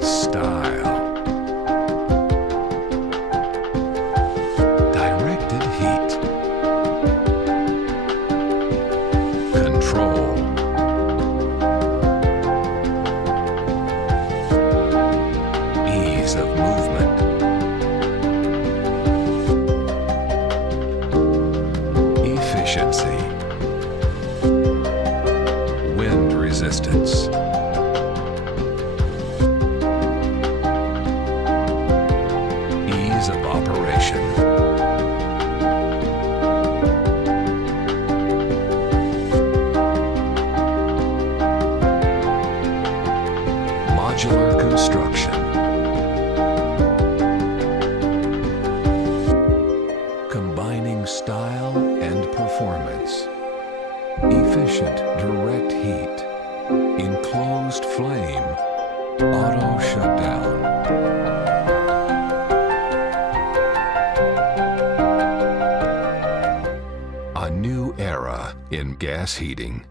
Style. Directed heat. Control. Ease of movement. Efficiency. Wind resistance. Ease of operation. Modular construction. Combining style and performance. Efficient direct heat. Enclosed flame. Auto shutdown. A new era in gas heating.